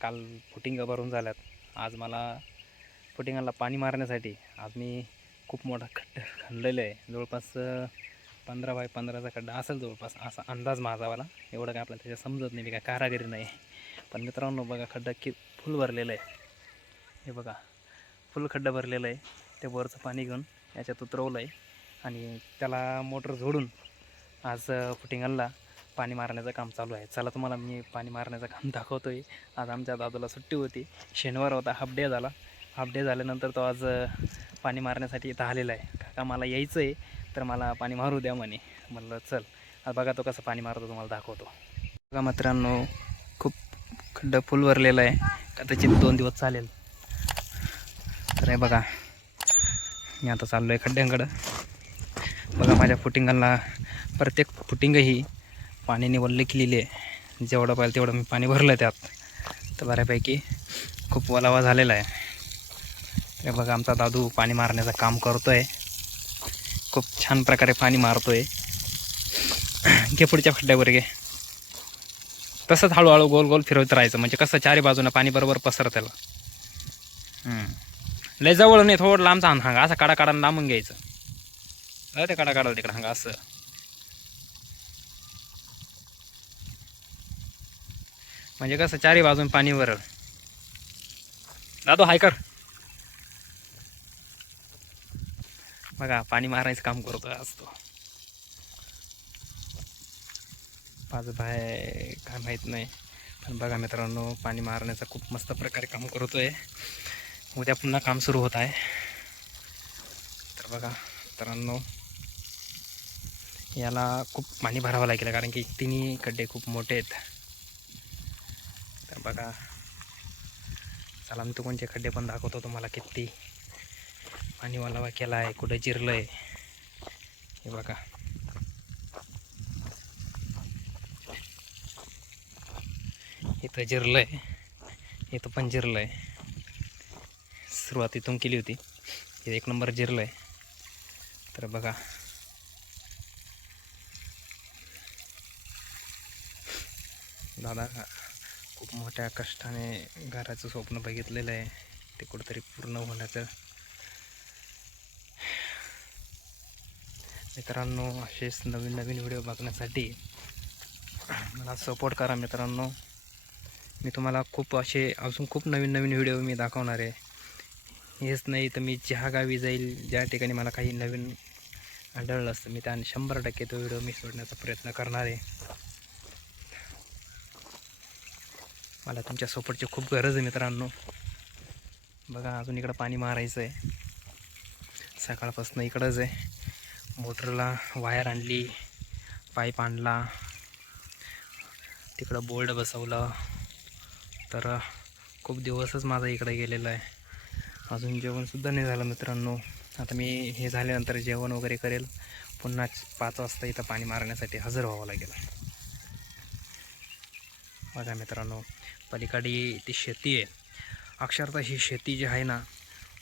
काल फुटिंग भरून झाल्यात. आज मला फुटिंगाला पाणी मारण्यासाठी आज मी खूप मोठा खड्डा खणलेला आहे. जवळपास 15 बाय 15चा खड्डा असेल जवळपास, असा अंदाज माझावाला. एवढं काय आपल्याला त्याच्या समजत नाही, मी काय कारागिरी नाही. पण मित्रांनो बघा, खड्डा की फुल भरलेला आहे. हे बघा, फुल खड्डा भरलेला आहे. ते वरचं पाणी घेऊन याच्यात उतरवलं आहे आणि त्याला मोटर जोडून आज फुटिंगाला पाणी मारण्याचं काम चालू आहे. चला तुम्हाला मी पाणी मारण्याचं काम दाखवतो आहे. आज आमच्या दादूला सुट्टी होती, शनिवार होता, हाफ डे झाला. हाफ डे झाल्यानंतर तो आज पाणी मारण्यासाठी इथं आलेला आहे. काका मला यायचं आहे, तर मला पाणी मारू द्या म्हणे. म्हणलं चल, आज बघा तो कसं पाणी मारतो तुम्हाला दाखवतो. बघा मित्रांनो, खूप खड्डा फुल भरलेला आहे. कदाचित 2 दिवस चालेल. तर हे बघा, मी आता चाललो आहे खड्ड्यांकडं. बघा माझ्या फुटिंगाला प्रत्येक फुटिंग ही पाण्याने वल्ले केलेली आहे. जेवढं पाहिजे तेवढं मी पाणी भरलं त्यात. तर बऱ्यापैकी खूप ओलावा झालेला आहे. तर बघा, आमचा दादू पाणी मारण्याचं काम करतो आहे. खूप छान प्रकारे पाणी मारतो आहे. घे पुढच्या खड्ड्यावर घे. तसंच हळूहळू गोल गोल फिरवत राहायचं, म्हणजे कसं चारी बाजूनं पाणी बरोबर पसरत त्याला. लय जवळ नाही, थोडं लांबचा हांगा असा काढा काढा लांबून घ्यायचं. ते काढा काढा तिकडं हांगा असं. म्हणजे कसं चारी बाजून पाणी भरल. दादू हाय कर. बघा, पाणी मारायचं काम करतोय आज तो. पाच बाय काय माहीत नाही, पण बघा मित्रांनो, पाणी मारण्याचं खूप मस्त प्रकारे काम करतोय. उद्या पुन्हा काम सुरू होत आहे. तर बघा मित्रांनो, याला खूप पाणी भरावं लागेल, कारण की तिन्ही खड्डे खूप मोठे आहेत. तर बघा, चला मी कोणचे खड्डे पण दाखवतो तुम्हाला, किती पाणी वालावा केला आहे, कुठं जिरलं आहे. हे बघा, इथं जिरलं आहे, इथं पण जिरलं आहे. सुरुवात इथून केली होती, हे 1 नंबर जिरलं आहे. तर बघा, दादा खूप मोठ्या कष्टाने घराचं स्वप्न बघितलेलं आहे, ते कुठंतरी पूर्ण होण्याचं. मित्रांनो, असेच नवीन नवीन व्हिडिओ बघण्यासाठी मला सपोर्ट करा मित्रांनो. मी तुम्हाला खूप असे अजून खूप नवीन नवीन व्हिडिओ मी दाखवणार आहे. हेच नाही तर मी ज्या गावी जाईल, ज्या ठिकाणी मला काही नवीन आढळलं असतं, मी त्याने 100% तो व्हिडिओ मी सोडण्याचा प्रयत्न करणार आहे. मला तुमच्या सपोर्टची खूप गरज आहे मित्रांनो. बघा, अजून इकडं पाणी मारायचं आहे. सकाळपासून इकडंच आहे. मोटरला वायर आणली, पाईप आणला, तिकडं बोल्ड बसवलं. तर खूप दिवसच माझा इकडे गेलेला आहे. अजून जेवणसुद्धा नाही झालं मित्रांनो. आता मी हे झाल्यानंतर जेवण वगैरे करेल. पुन्हा 5 वाजता इथं पाणी मारण्यासाठी हजर व्हावं लागेल. बघा मित्रांनो, पलीकडे ती शेती आहे. अक्षरशः ही शेती जी आहे ना,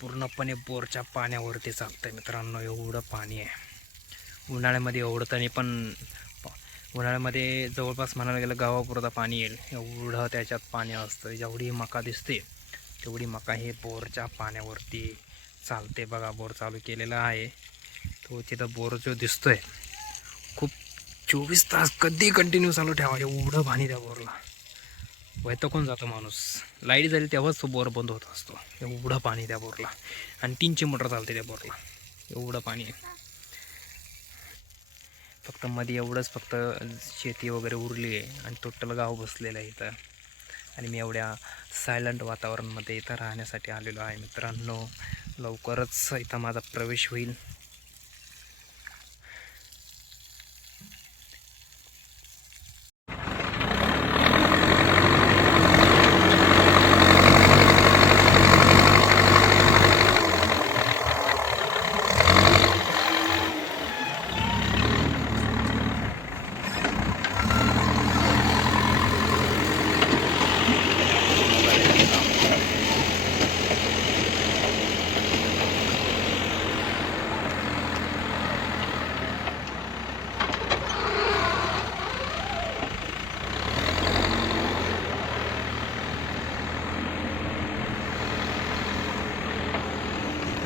पूर्णपणे बोरच्या पाण्यावरती चालतं आहे मित्रांनो. एवढं पाणी आहे. उन्हाळ्यामध्ये एवढं तरी पण, उन्हाळ्यामध्ये जवळपास म्हणायला गेलं गावापुरतं पाणी येईल एवढं त्याच्यात पाणी असतं. जेवढी मका दिसते तेवढी मका हे बोरच्या पाण्यावरती चालते. बघा, बोर चालू केलेला आहे तो. तिथं बोर जो दिसतोय, खूप 24 तास कधी कंटिन्यू चालू ठेवा, एवढं पाणी त्या बोरला. वैतागून जातो माणूस. लाईट झाली तेव्हाच तो बोर बंद होत असतो, एवढं पाणी त्या बोरला. आणि 3ची मोटर चालते त्या बोरला, एवढं पाणी आहे. फक्त मध्ये एवढंच फक्त शेती वगैरे उरली आहे आणि टोटल गाव बसलेलं आहे इथं. आणि मी एवढ्या सायलंट वातावरणामध्ये इथं राहण्यासाठी आलेलो आहे मित्रांनो. लवकरच इथं माझा प्रवेश होईल.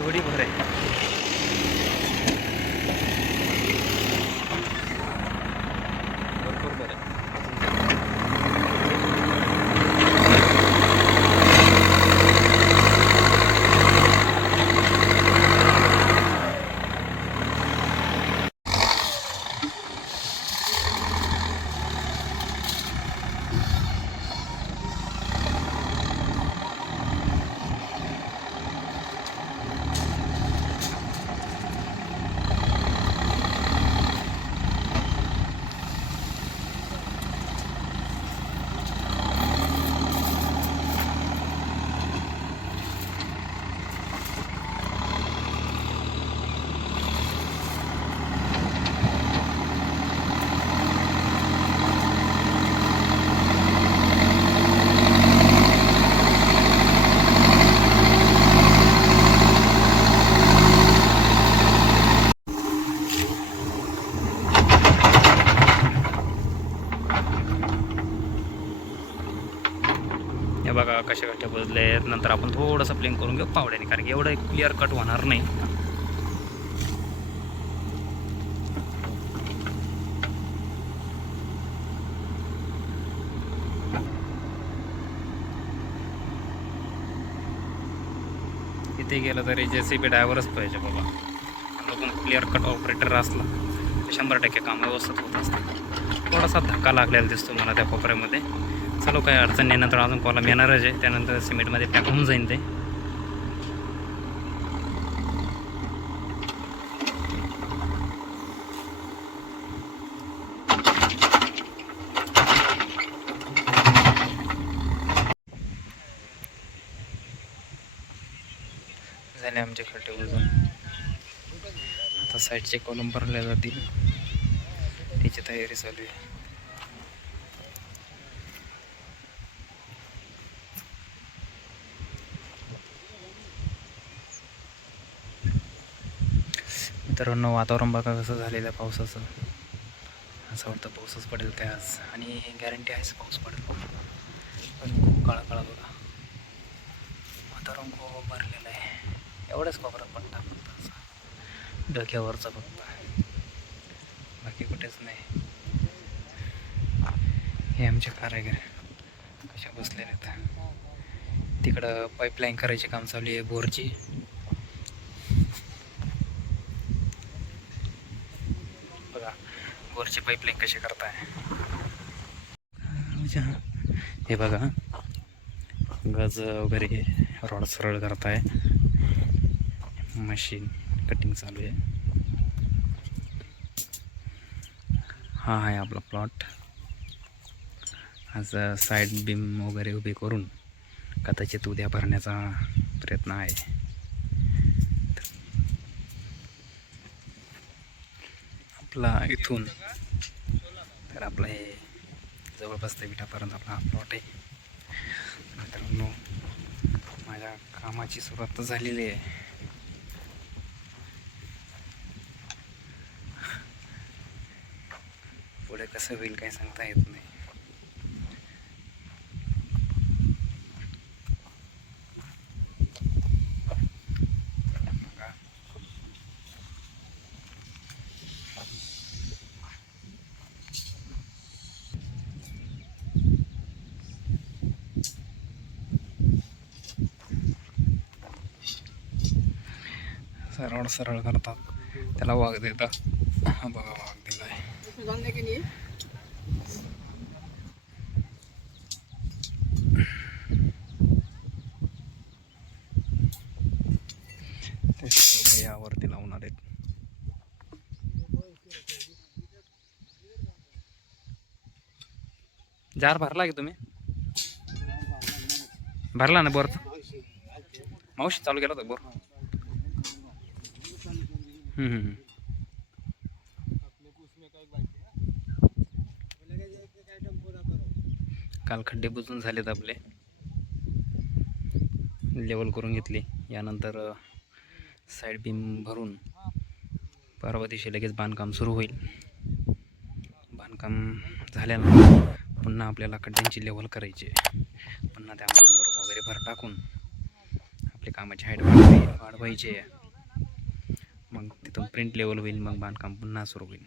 थोडी भर आहे. भरपूर भर आहे. हे बघा कशा कशा बदले. नंतर आपण थोडंसं प्लेन करून घेऊ पावड्याने, कारण की एवढं क्लिअर कट होणार नाही. इथे गेलं तरी JCB ड्रायव्हरच पाहिजे बाबा. पण क्लिअर कट ऑपरेटर असला 100% काम व्यवस्थित होत असतं. थोडासा धक्का लागलेला दिसतो मला त्या कोपऱ्यामध्ये. चलो काही अडचण नाही, नंतर अजून कॉलम येणारच आहे. त्यानंतर सिमेंटमध्ये पॅक होऊन जाईन ते. झाले आमचे खड्डे बुजून. आता साईडचे कॉलम भरले जातील, त्याची तयारी चालू आहे. मित्रांनो, वातावरण बघा कसं झालेलं आहे पावसाचं. असं वाटतं पाऊसच पडेल काय आज, आणि गॅरंटी आहेच पाऊस पडेल. पण खूप काळा काळा बघा, वातावरण खूप भरलेलं आहे. एवढंच कोपऱ्यात पडता फक्त डोक्यावरचा फक्त, बाकी कुठेच नाही. हे आमचे कारागीर कशा बसलेले आहेत. तिकडं पाईपलाईन करायचे काम चालू आहे बोरची. बघा बोरची पाईपलाईन कशी करताय. हे बघा गज वगैरे रॉड सरळ करताय. मशीन कटिंग चालू आहे. हा आहे आपला प्लॉट. आज साईड बीम वगैरे उभे करून कदाचित उद्या भरण्याचा प्रयत्न आहे. आपला इथून तर आपलं हे जवळपास ते विटापर्यंत आपला हा प्लॉट आहे. मित्रांनो, माझ्या कामाची सुरुवात तर झालेली आहे. पुढे कसं होईल काय सांगता येत नाही. सरळ सरळ करतात, त्याला वाघ देतात. हा बघा वाघ दिलाय. ते यावरती लावणार आहेत. जार भरला की तुम्ही? भरला ना बोर? मावशी चालू केला होता बोर. काल खड्डे बुजून झालेत आपले, लेवल करून घेतली. यानंतर साईड बीम भरून परवा दिवशी लगेच बांधकाम सुरू होईल. बांधकाम झाल्यानंतर पुन्हा आपल्याला खड्ड्यांची लेवल करायची आहे. पुन्हा त्यामध्ये मुरुम वगैरे भर टाकून आपल्या कामाची हाईट वाढवायची आहे. मग तिथून प्रिंट लेवल होईल, मग बांधकाम पुन्हा सुरू होईल.